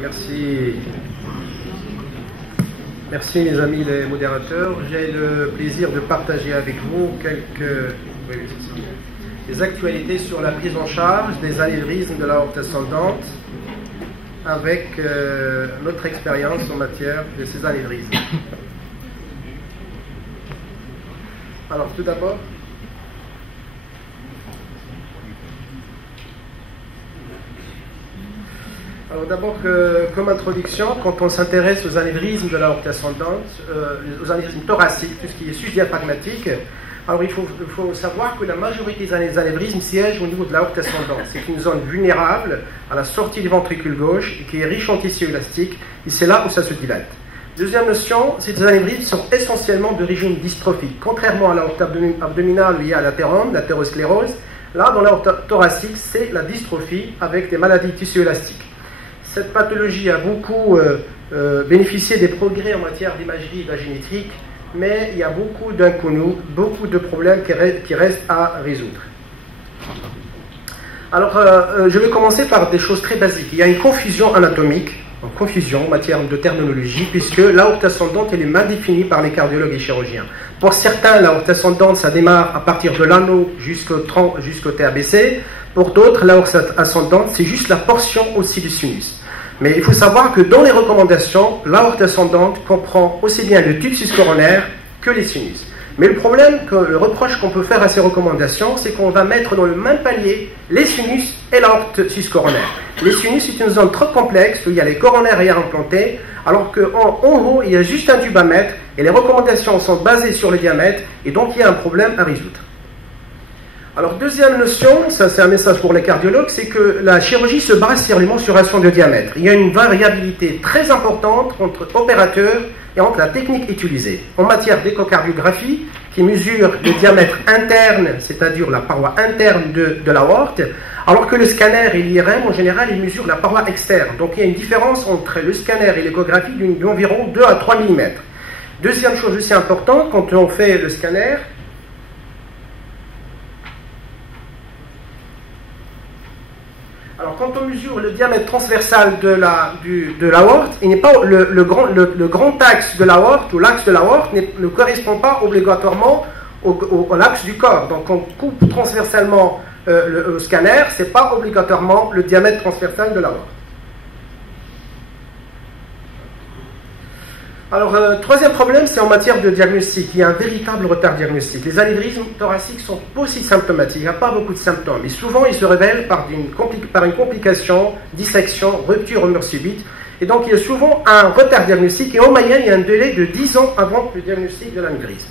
Merci. Merci mes amis les modérateurs. J'ai le plaisir de partager avec vous des actualités sur la prise en charge des anévrismes de l'aorte ascendante avec notre expérience en matière de ces anévrismes. Alors tout d'abord, comme introduction, quand on s'intéresse aux anévrismes de l'aorte ascendante, aux anévrismes thoraciques, tout ce qui est sous-diaphragmatique, alors il faut savoir que la majorité des anévrismes siègent au niveau de l'aorte ascendante. C'est une zone vulnérable à la sortie du ventricule gauche et qui est riche en tissu élastique, et c'est là où ça se dilate. Deuxième notion, ces anévrismes sont essentiellement d'origine dystrophique. Contrairement à l'aorte abdominale liée à l'athérosclérose, là dans l'aorte thoracique, c'est la dystrophie avec des maladies de tissu élastique. Cette pathologie a beaucoup bénéficié des progrès en matière d'imagerie vaginitrique, mais il y a beaucoup d'inconnus, beaucoup de problèmes qui restent à résoudre. Alors, je vais commencer par des choses très basiques. Il y a une confusion anatomique, une confusion en matière de terminologie, puisque l'aorte ascendante, elle est mal définie par les cardiologues et chirurgiens. Pour certains, l'aorte ascendante, ça démarre à partir de l'anneau jusqu'au TABC. Pour d'autres, l'aorte ascendante, c'est juste la portion au-dessus du sinus. Mais il faut savoir que dans les recommandations, l'aorte ascendante comprend aussi bien le tube suscoronaire que les sinus. Mais le reproche qu'on peut faire à ces recommandations, c'est qu'on va mettre dans le même palier les sinus et l'aorte suscoronaire. Les sinus, c'est une zone trop complexe où il y a les coronaires à implantés, alors qu'en haut, il y a juste un tube à mettre et les recommandations sont basées sur le diamètre et donc il y a un problème à résoudre. Alors, deuxième notion, ça c'est un message pour les cardiologues, c'est que la chirurgie se base sur les mensurations de diamètre. Il y a une variabilité très importante entre opérateurs et entre la technique utilisée. En matière d'échocardiographie, qui mesure le diamètre interne, c'est-à-dire la paroi interne de l'aorte, alors que le scanner et l'IRM, en général, ils mesurent la paroi externe. Donc, il y a une différence entre le scanner et l'échographie d'environ 2 à 3 mm. Deuxième chose aussi importante, quand on fait le scanner, alors, quand on mesure le diamètre transversal de l'aorte, il n'est pas le grand axe de l'aorte ou l'axe de l'aorte ne correspond pas obligatoirement à l'axe du corps. Donc, on coupe transversalement le scanner, ce n'est pas obligatoirement le diamètre transversal de l'aorte. Alors, troisième problème, c'est en matière de diagnostic. Il y a un véritable retard diagnostique. Les anévrismes thoraciques sont aussi symptomatiques. Il n'y a pas beaucoup de symptômes. Et souvent, ils se révèlent par une complication, dissection, rupture au mur subite. Et donc, il y a souvent un retard diagnostique. Et en moyenne, il y a un délai de 10 ans avant le diagnostic de l'anévrisme.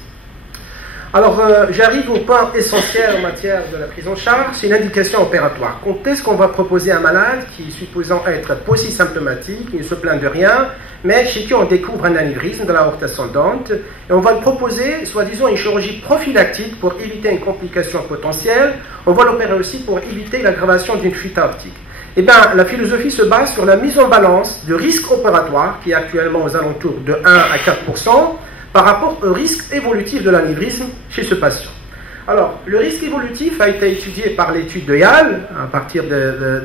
Alors, j'arrive au point essentiel en matière de la prise en charge, c'est l'indication opératoire. Quand est-ce qu'on va proposer à un malade qui, supposant être polysymptomatique, il ne se plaint de rien, mais chez qui on découvre un anévrisme de l'aorte ascendante, et on va le proposer, soi-disant, une chirurgie prophylactique pour éviter une complication potentielle. On va l'opérer aussi pour éviter l'aggravation d'une fuite aortique. Eh bien, la philosophie se base sur la mise en balance de risque opératoire, qui est actuellement aux alentours de 1 à 4%, par rapport au risque évolutif de l'anévrisme chez ce patient. Alors, le risque évolutif a été étudié par l'étude de Yale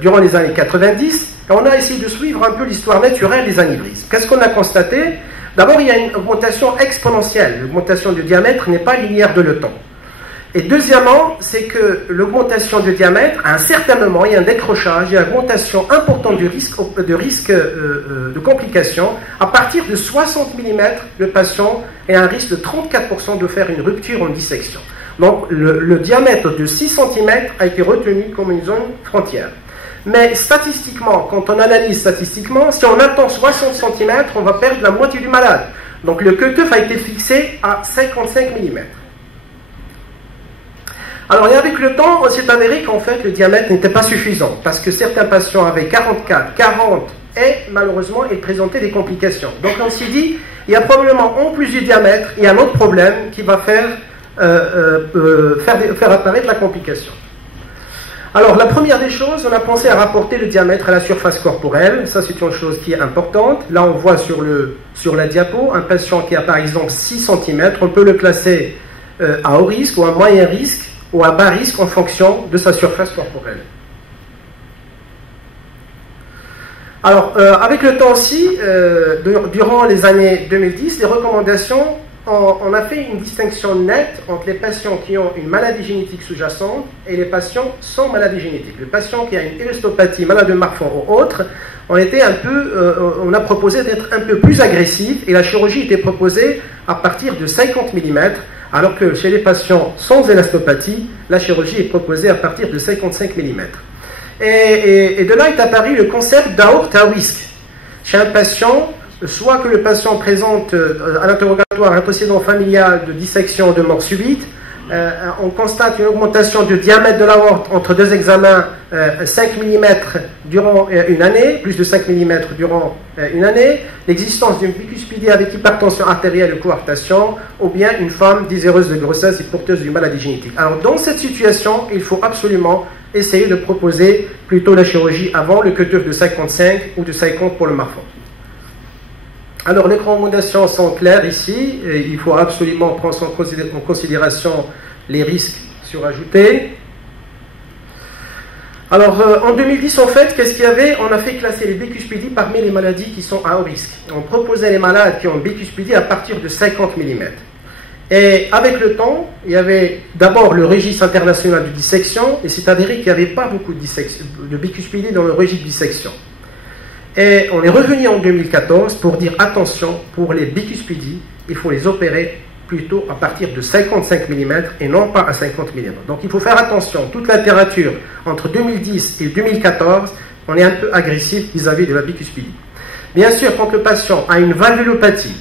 durant les années 90, et on a essayé de suivre un peu l'histoire naturelle des anévrismes. Qu'est-ce qu'on a constaté? D'abord, il y a une augmentation exponentielle. L'augmentation du diamètre n'est pas linéaire de le temps. Et deuxièmement, c'est que l'augmentation du diamètre, à un certain moment, il y a un décrochage, il y a une augmentation importante du risque de complications. À partir de 60 mm, le patient a un risque de 34% de faire une rupture en dissection. Donc, le diamètre de 6 cm a été retenu comme une zone frontière. Mais statistiquement, quand on analyse statistiquement, si on attend 60 cm, on va perdre la moitié du malade. Donc, le cutoff a été fixé à 55 mm. Alors, et avec le temps, on s'est avéré qu'en fait, le diamètre n'était pas suffisant, parce que certains patients avaient 44, 40, et malheureusement, ils présentaient des complications. Donc, on s'est dit, il y a probablement, en plus du diamètre, il y a un autre problème qui va faire apparaître la complication. Alors, la première des choses, on a pensé à rapporter le diamètre à la surface corporelle. Ça, c'est une chose qui est importante. Là, on voit sur la diapo, un patient qui a par exemple 6 cm, on peut le classer à haut risque ou à moyen risque, ou à bas risque en fonction de sa surface corporelle. Alors, avec le temps aussi, durant les années 2010, les recommandations, on a fait une distinction nette entre les patients qui ont une maladie génétique sous-jacente et les patients sans maladie génétique. Le patient qui a une élastopathie, malade de Marfan ou autre, on a proposé d'être un peu plus agressif et la chirurgie était proposée à partir de 50 mm, alors que chez les patients sans élastopathie, la chirurgie est proposée à partir de 55 mm. Et de là est apparu le concept d'aorte à risque. Chez un patient, soit que le patient présente à l'interrogatoire un antécédent familial de dissection de mort subite, on constate une augmentation du diamètre de l'aorte entre deux examens 5 mm durant une année, plus de 5 mm durant une année, l'existence d'une bicuspidie avec hypertension artérielle et coartation, ou bien une femme désireuse de grossesse et porteuse d'une maladie génétique. Alors dans cette situation, il faut absolument essayer de proposer plutôt la chirurgie avant le cutoff de 55 ou de 50 pour le Marfan. Alors les recommandations sont claires ici, et il faut absolument prendre en considération les risques surajoutés. Alors en 2010 en fait, qu'est-ce qu'il y avait? On a fait classer les bicuspidies parmi les maladies qui sont à haut risque. On proposait les malades qui ont bicuspidie à partir de 50 mm. Et avec le temps, il y avait d'abord le registre international de dissection, et c'est avéré qu'il n'y avait pas beaucoup de bicuspidie dans le registre de dissection. Et on est revenu en 2014 pour dire attention, pour les bicuspidies, il faut les opérer plutôt à partir de 55 mm et non pas à 50 mm. Donc il faut faire attention, toute la littérature entre 2010 et 2014, on est un peu agressif vis-à-vis de la bicuspidie. Bien sûr, quand le patient a une valvulopathie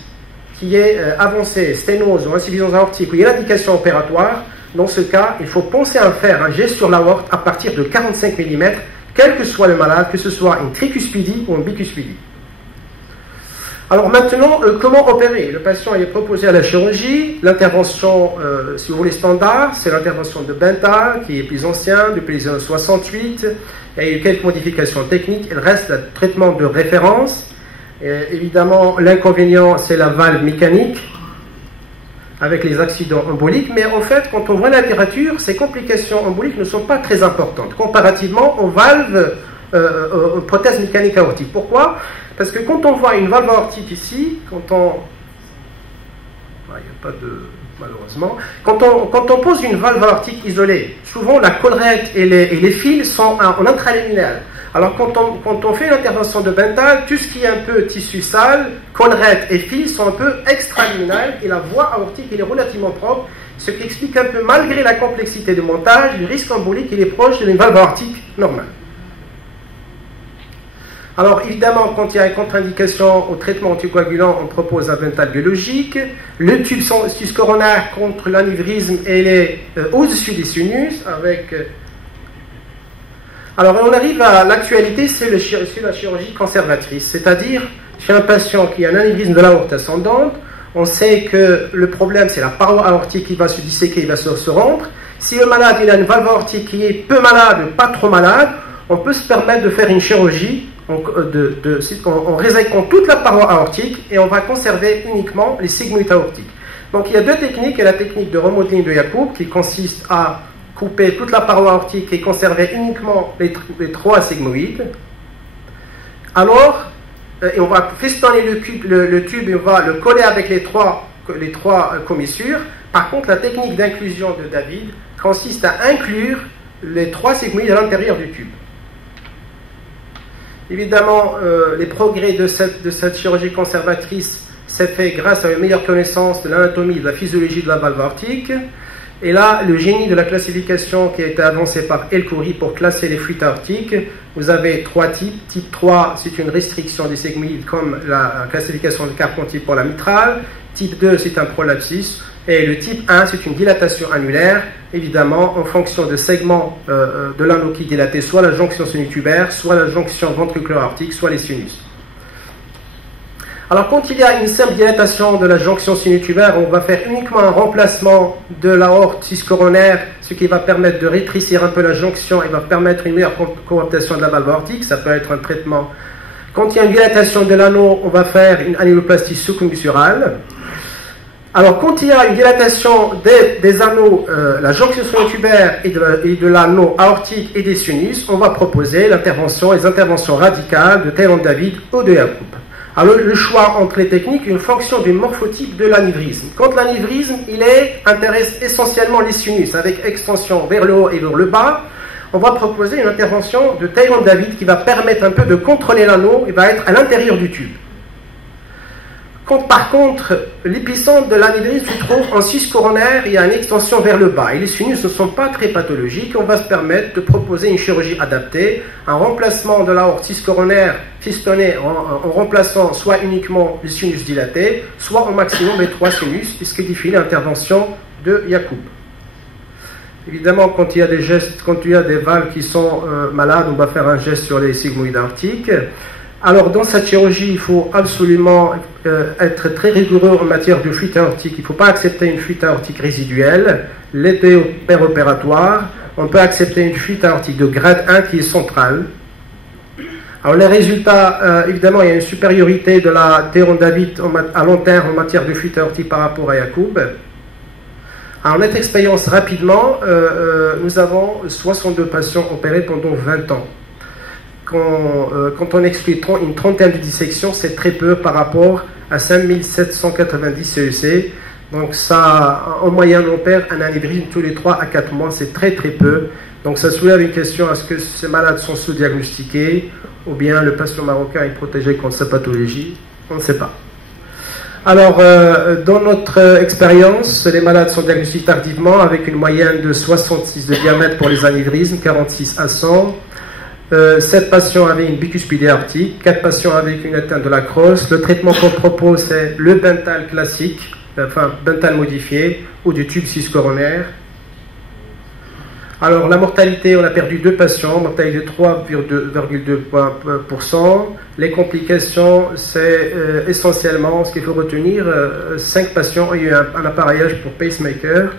qui est avancée, sténose ou insuffisance aortique, où il y a l'indication opératoire, dans ce cas, il faut penser à faire un geste sur l'aorte à partir de 45 mm, quel que soit le malade, que ce soit une tricuspidie ou une bicuspidie. Alors maintenant, comment opérer? Le patient est proposé à la chirurgie. L'intervention, si vous voulez, standard, c'est l'intervention de Benta, qui est plus ancien, depuis les années 68. Il y a eu quelques modifications techniques. Il reste le traitement de référence. Évidemment, l'inconvénient, c'est la valve mécanique, avec les accidents emboliques. Mais en fait, quand on voit la littérature, ces complications emboliques ne sont pas très importantes, comparativement aux valves, aux prothèses mécaniques aortiques. Pourquoi? Parce que quand on voit une valve aortique ici, il n'y a pas de... malheureusement, quand on pose une valve aortique isolée, souvent la collerette et les fils sont en intraliminaire. Alors quand on fait une intervention de Benta, tout ce qui est un peu tissu sale, collerette et fils sont un peu extraliminaires et la voie aortique elle est relativement propre, ce qui explique un peu, malgré la complexité de montage, le risque embolique il est proche d'une valve aortique normale. Alors évidemment, quand il y a une contre-indication au traitement anticoagulant, on propose un Benta biologique. Le tube sus-coronaire contre l'anévrisme, elle est au-dessus des sinus. Alors on arrive à l'actualité, c'est la chirurgie conservatrice. C'est-à-dire, chez un patient qui a un anévrisme de l'aorte ascendante, on sait que le problème c'est la paroi aortique qui va se disséquer, il va se rompre. Si le malade il a une valve aortique qui est peu malade, pas trop malade, on peut se permettre de faire une chirurgie en réséquant toute la paroi aortique et on va conserver uniquement les sigmoïdes aortiques. Donc il y a deux techniques. Il y a la technique de remodeling de Yacoub qui consiste à couper toute la paroi aortique et conserver uniquement les trois sigmoïdes. Alors, et on va festonner le tube et on va le coller avec les trois commissures. Par contre, la technique d'inclusion de David consiste à inclure les trois sigmoïdes à l'intérieur du tube. Évidemment, les progrès de cette chirurgie conservatrice s'est fait grâce à une meilleure connaissance de l'anatomie et de la physiologie de la valve aortique. Et là, le génie de la classification qui a été avancé par El Khoury pour classer les fuites aortiques, vous avez trois types. Type 3, c'est une restriction des sigmoïdes comme la classification de Carpentier pour la mitrale. Type 2, c'est un prolapsus. Et le type 1, c'est une dilatation annulaire, évidemment, en fonction de segments de l'anneau qui est dilaté, soit la jonction sinutubère, soit la jonction ventriculo-aortique, soit les sinus. Alors, quand il y a une simple dilatation de la jonction sinutubère, on va faire uniquement un remplacement de l'aorte sus-coronaire, ce qui va permettre de rétrécir un peu la jonction et va permettre une meilleure cooptation de la valve aortique. Ça peut être un traitement. Quand il y a une dilatation de l'anneau, on va faire une annuloplastie sous-commissurale. Alors, quand il y a une dilatation des anneaux, la jonction tubère et de l'anneau aortique et des sinus, on va proposer les interventions radicales de Taylor-David ou de Yacoub. Alors, le choix entre les techniques est une fonction du morphotype de l'anévrisme. Quand l'anévrisme, intéresse essentiellement les sinus, avec extension vers le haut et vers le bas, on va proposer une intervention de Taylor-David qui va permettre un peu de contrôler l'anneau et va être à l'intérieur du tube. Quand par contre, l'épicentre de l'anévrisme se trouve en sus coronaire, il y a une extension vers le bas. Et les sinus ne sont pas très pathologiques. On va se permettre de proposer une chirurgie adaptée, un remplacement de l'aorte sus coronaire fistonnée en remplaçant soit uniquement les sinus dilatés, soit au maximum les 3 sinus, puisque définit l'intervention de Yacoub. Évidemment, quand il y a des gestes, quand il y a des valves qui sont malades, on va faire un geste sur les sigmoïdes aortiques. Alors, dans cette chirurgie, il faut absolument être très rigoureux en matière de fuite aortique. Il ne faut pas accepter une fuite aortique résiduelle. L'été opératoire, on peut accepter une fuite aortique de grade 1 qui est centrale. Alors, les résultats, évidemment, il y a une supériorité de la Taylor-David à long terme en matière de fuite aortique par rapport à Yacoub. Alors, notre expérience rapidement, nous avons 62 patients opérés pendant 20 ans. Quand on exclut une trentaine de dissections, c'est très peu par rapport à 5790 CEC. Donc ça, en moyenne, on perd un anévrisme tous les 3 à 4 mois, c'est très très peu. Donc ça soulève une question, est-ce que ces malades sont sous-diagnostiqués ou bien le patient marocain est protégé contre sa pathologie? On ne sait pas. Alors, dans notre expérience, les malades sont diagnostiqués tardivement avec une moyenne de 66 de diamètre pour les anévrismes, 46 à 100. 7 patients avaient une bicuspidée aortique, 4 patients avec une atteinte de la crosse. Le traitement qu'on propose, c'est le Bental classique, enfin Bental modifié, ou du tube sus coronaire. Alors, la mortalité, on a perdu 2 patients, mortalité de 3,2%. Les complications, c'est essentiellement, ce qu'il faut retenir, 5 patients ont eu un appareillage pour pacemaker.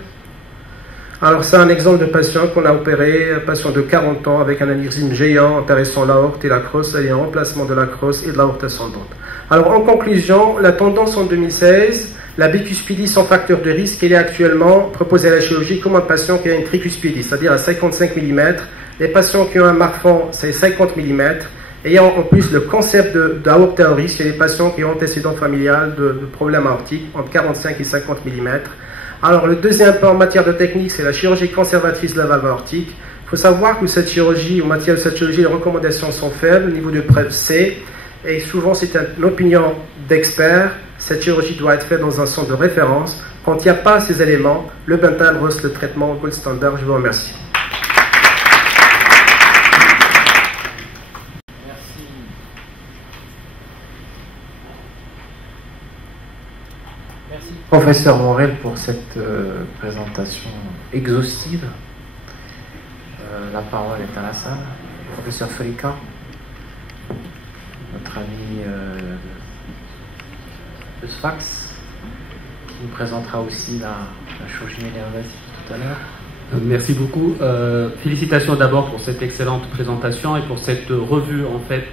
Alors, c'est un exemple de patient qu'on a opéré, un patient de 40 ans avec un anévrisme géant intéressant l'aorte et la crosse, et un remplacement de la crosse et de l'aorte ascendante. Alors, en conclusion, la tendance en 2016, la bicuspidie sans facteur de risque, elle est actuellement proposée à la chirurgie comme un patient qui a une tricuspidie, c'est-à-dire à 55 mm. Les patients qui ont un marfan, c'est 50 mm. Ayant en plus le concept d'aorte à risque, c'est les patients qui ont antécédent familial de problèmes aortiques entre 45 et 50 mm. Alors, le deuxième point en matière de technique, c'est la chirurgie conservatrice de la valve aortique. Il faut savoir que cette chirurgie, en matière de cette chirurgie, les recommandations sont faibles, au niveau de preuve C, et souvent c'est une opinion d'experts. Cette chirurgie doit être faite dans un centre de référence. Quand il n'y a pas ces éléments, le Bental reste le traitement gold standard. Je vous remercie. Professeur Morel pour cette présentation exhaustive. La parole est à la salle. Professeur Felika, notre ami de Sfax, qui nous présentera aussi la chirurgie médiane tout à l'heure. Merci beaucoup. Félicitations d'abord pour cette excellente présentation et pour cette revue en fait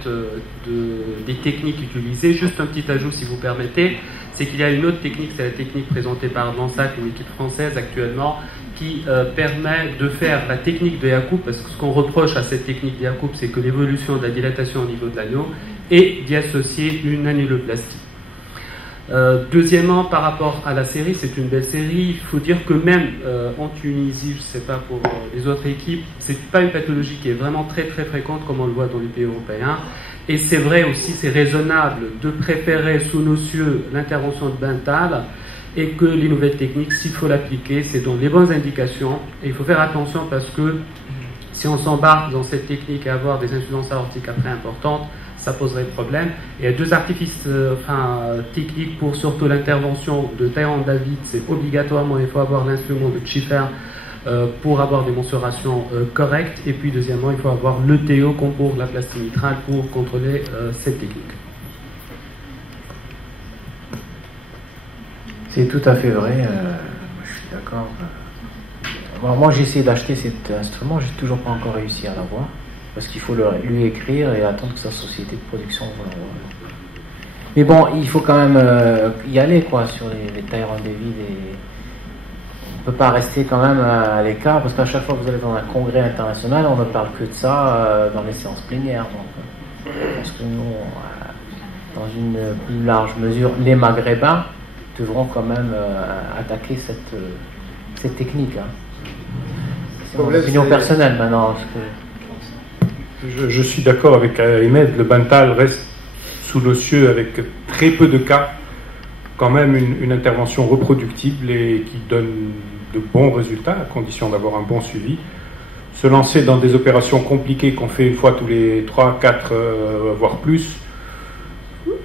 des techniques utilisées. Juste un petit ajout si vous permettez, c'est qu'il y a une autre technique, c'est la technique présentée par Lansac, une équipe française actuellement, qui permet de faire la technique de Yacoub, parce que ce qu'on reproche à cette technique de Yacoub, c'est que l'évolution de la dilatation au niveau de l'anneau et d'y associer une annuloplastie. Deuxièmement, par rapport à la série, c'est une belle série. Il faut dire que même en Tunisie, je ne sais pas pour les autres équipes, c'est pas une pathologie qui est vraiment très très fréquente comme on le voit dans les pays européens. Et c'est vrai aussi, c'est raisonnable de préférer sous nos cieux l'intervention de Bental et que les nouvelles techniques, s'il faut l'appliquer, c'est dans les bonnes indications. Et il faut faire attention parce que si on s'embarque dans cette technique et avoir des insuffisances aortiques après importantes, ça poserait problème. Il y a 2 artifices techniques pour surtout l'intervention de Taylor-David. C'est obligatoirement, il faut avoir l'instrument de Schiffer pour avoir des mensurations correctes. Et puis deuxièmement, il faut avoir le TO comme pour la plastie mitrale pour contrôler cette technique. C'est tout à fait vrai. Je suis d'accord. Moi, j'ai essayé d'acheter cet instrument. J'ai toujours pas encore réussi à l'avoir. Parce qu'il faut lui écrire et attendre que sa société de production vous l'envoie. Mais bon, il faut quand même y aller quoi sur les tailles rendez-vides et on ne peut pas rester quand même à l'écart parce qu'à chaque fois que vous allez dans un congrès international, on ne parle que de ça dans les séances plénières. Donc, je pense que nous, dans une plus large mesure, les Maghrébins devront quand même attaquer cette technique. Hein. C'est mon opinion personnelle maintenant. Je suis d'accord avec Ahmed, le Bantal reste sous nos cieux avec très peu de cas, quand même une intervention reproductible et qui donne de bons résultats à condition d'avoir un bon suivi. Se lancer dans des opérations compliquées qu'on fait une fois tous les 3, 4, voire plus,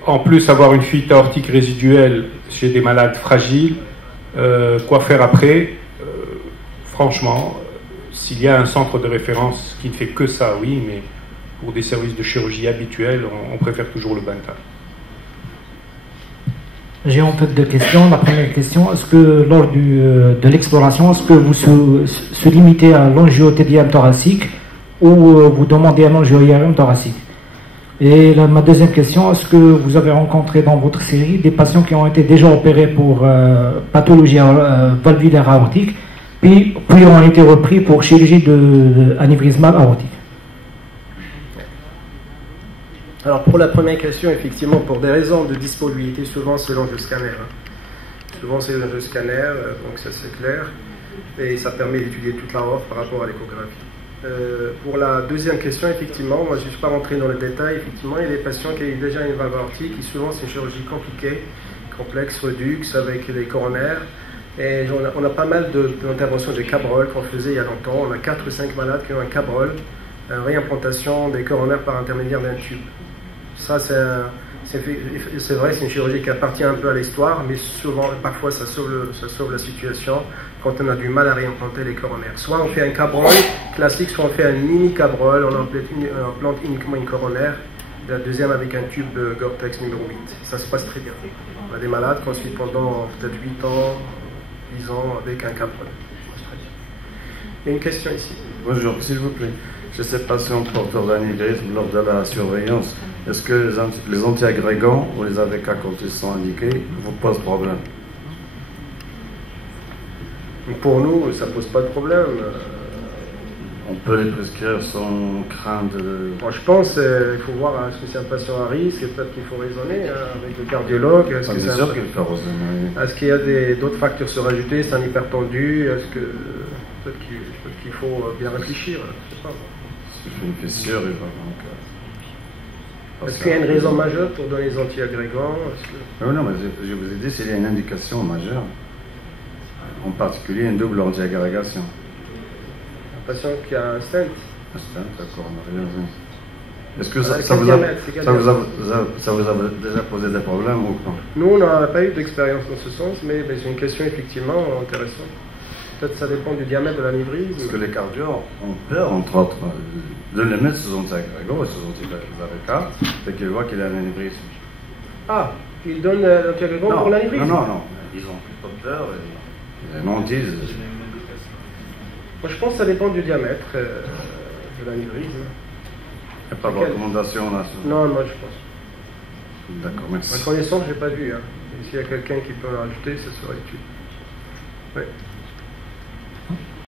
en plus avoir une fuite aortique résiduelle chez des malades fragiles, quoi faire après? Franchement, s'il y a un centre de référence qui ne fait que ça, oui, mais pour des services de chirurgie habituels, on préfère toujours le Bantal. J'ai en fait deux questions. La première question, est-ce que lors de l'exploration, est-ce que vous se limitez à l'angio-TDM thoracique ou vous demandez un angio-IRM thoracique? Et ma deuxième question, est-ce que vous avez rencontré dans votre série des patients qui ont été déjà opérés pour pathologie valvulaire aortique puis ont été repris pour chirurgie anévrismale aortique? Alors pour la première question, effectivement, pour des raisons de disponibilité, souvent c'est l'angioscanner. Souvent c'est l'angioscanner, donc ça c'est clair, et ça permet d'étudier toute la offre par rapport à l'échographie. Pour la deuxième question, effectivement, moi je ne suis pas rentré dans les détails, effectivement, il y a des patients qui ont déjà une valve aortique, et souvent c'est une chirurgie compliquée, complexe, redux, avec les coronaires, et on a pas mal d'interventions de Cabrol qu'on faisait il y a longtemps. On a 4 ou 5 malades qui ont un Cabrol, réimplantation des coronaires par intermédiaire d'un tube. Ça, c'est vrai, c'est une chirurgie qui appartient un peu à l'histoire, mais souvent, parfois, ça sauve la situation quand on a du mal à réimplanter les coronaires. Soit on fait un cabrol classique, soit on fait un mini cabrol, on implante uniquement une coronaire, la deuxième avec un tube Gore-Tex numéro 8. Ça se passe très bien. On a des malades qu'on suit pendant peut-être 8 ans, 10 ans avec un cabrol. Il y a une question ici. Bonjour, s'il vous plaît. Chez ces patients porteurs d'anévrisme lors de la surveillance, est-ce que les antiagrégants ou les AVK quand ils sont indiqués vous posent problème? Pour nous, ça ne pose pas de problème. On peut les prescrire sans crainte de... Bon, je pense qu'il faut voir est-ce que c'est un patient à risque, peut-être qu'il faut raisonner avec le cardiologue. Est-ce qu'il y a d'autres facteurs se rajouter? C'est un hypertendu? Peut-être qu'il faut bien réfléchir. Je sais pas. Si je fais une fissure, il va donc... Est-ce qu'il y a une raison majeure pour donner les antiagrégants? Non, mais je vous ai dit s'il y a une indication majeure, en particulier une double antiagrégation. Un patient qui a un stent? Un stent, d'accord, on n'a rien vu. Est-ce que ça vous a déjà posé des problèmes ou pas? Nous, on n'a pas eu d'expérience dans ce sens, mais c'est une question effectivement intéressante. Peut-être ça dépend du diamètre de l'anévrisme. Parce que les cardios ont peur, entre autres, de les mettre sous antiagrégants et sous anti-AVK, dès qu'ils voient qu'il a un anévrisme. Ah, ils donnent l'antiagrégant pour l'anévrisme? Non, ils ont plutôt peur et ils disent. Moi, je pense que ça dépend du diamètre de l'anévrisme. Il n'y a pas de recommandation là? Non, moi je pense. D'accord, merci. Ma connaissance, je n'ai pas vu. S'il y a quelqu'un qui peut en rajouter, ce serait utile. Oui.